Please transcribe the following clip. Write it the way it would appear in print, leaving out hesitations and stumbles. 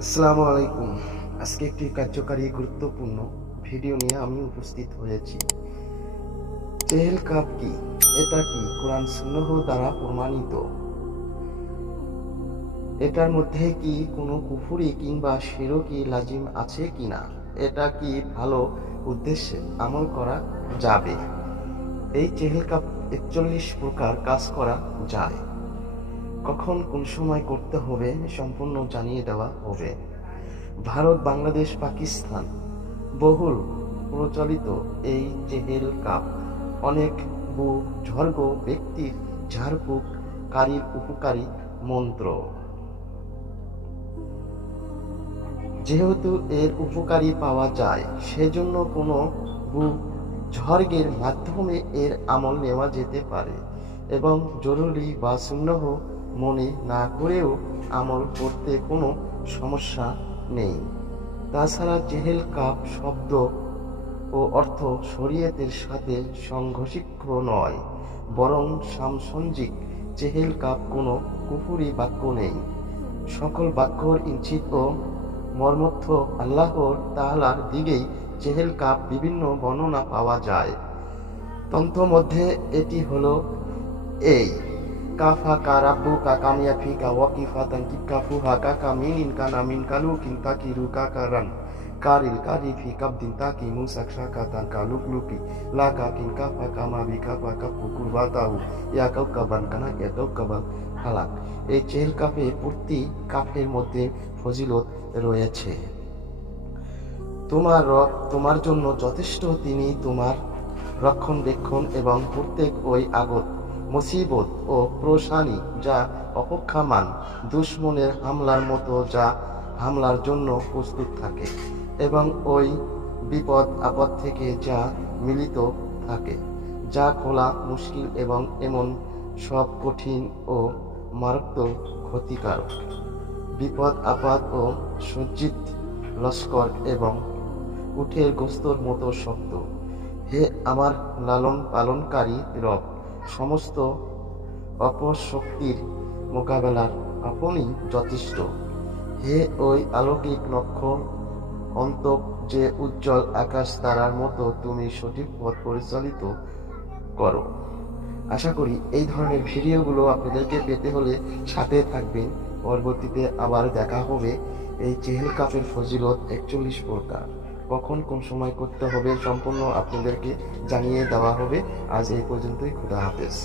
আসসালামু আলাইকুম। আজকে একটি কার্যকারী গুরুত্বপূর্ণ ভিডিও নিয়ে আমি উপস্থিত হয়েছি। চেহেল কাপ কি? এটা কি কোরআন সুন্নাহ দ্বারা প্রমাণিত? এটার মধ্যে কি কোনো কুফরি কিংবা শিরকি লাজিম আছে কিনা? এটা কি ভালো উদ্দেশ্যে আমল করা যাবে? এই চেহেল কাপ ৪১ প্রকার কাজ করা যায়। কখন কোন সময় করতে হবে সম্পূর্ণ জানিয়ে দেওয়া হবে। ভারত, বাংলাদেশ, পাকিস্তান বহুল প্রচলিত এই চেহেল কাপ অনেক বুজুর্গ ব্যক্তির ঝাড়ফুঁক কারীর উপকারী মন্ত্র। যেহেতু এর উপকারী পাওয়া যায়, সেজন্য কোনো বুজুর্গের মাধ্যমে এর আমল নেওয়া যেতে পারে এবং জরুরি বা সুন্নাহ মনে না করেও আমল করতে কোনো সমস্যা নেই। তাছাড়া চেহেল কাপ শব্দ ও অর্থ শরীয়তের সাথে সংঘর্ষিত নয়, বরং সামঞ্জস্যিক। চেহেল কাপ কোনো কুফরি বাক্য নেই। সকল বাক্যর ইঙ্গিত ও মর্মর্থ আল্লাহ তাআলার দিকেই। চেহেল কাপ বিভিন্ন বর্ণনা পাওয়া যায়। তন্ত্রমধ্যে এটি হলো এই কাফা কা রাব্বুকা কামিয়াফিকা ওয়াকিফাতান কিকাফুহা কাকা মিনিন কানা মিন কালু কিন্তা কিরু কাকারান কারিল কারিফি কাবদিন তাকি মুসাক শাকাতান কালুকলুকি লাকা কিন কাফা কামা বিকাফা কাফু কুরবাতাহু ইয়া কাউকাবান কানা ইয়া কাউকাবান হালাক। এই চেহেল কাপে প্রতি কাফের মধ্যে ফজিলত রয়েছে। তোমার রব তোমার জন্য যথেষ্ট, তিনি তোমার রক্ষণবেক্ষণ এবং প্রত্যেক ওই আগত মুসিবত ও প্রশানি যা অপেক্ষামান, দুশমনের হামলার মতো যা হামলার জন্য প্রস্তুত থাকে, এবং ওই বিপদ আপদ থেকে যা মিলিত থাকে, যা খোলা মুশকিল এবং এমন সব কঠিন ও মারাত্মক ক্ষতিকারক বিপদ আপদ ও সজ্জিত লস্কর এবং উটের গোস্তর মতো শক্ত। হে আমার লালন পালনকারী রব, সমস্ত অপশক্তির মোকাবেলার আপনি যথেষ্ট। হে ওই আলৌকিক নক্ষত্র অন্তক যে উজ্জ্বল আকাশ তারার মতো তুমি সঠিক পথ পরিচালিত করো। আশা করি এই ধরনের ভিডিওগুলো আপনাদেরকে পেতে হলে সাথে থাকবেন। পরবর্তীতে আবার দেখা হবে। এই চেহেল কাপের ফজিলত ৪১ প্রকার, কখন কোন সময় করতে হবে সম্পূর্ণ আপনাদেরকে জানিয়ে দেওয়া হবে। আজ এই পর্যন্তই। খোদা হাফেজ।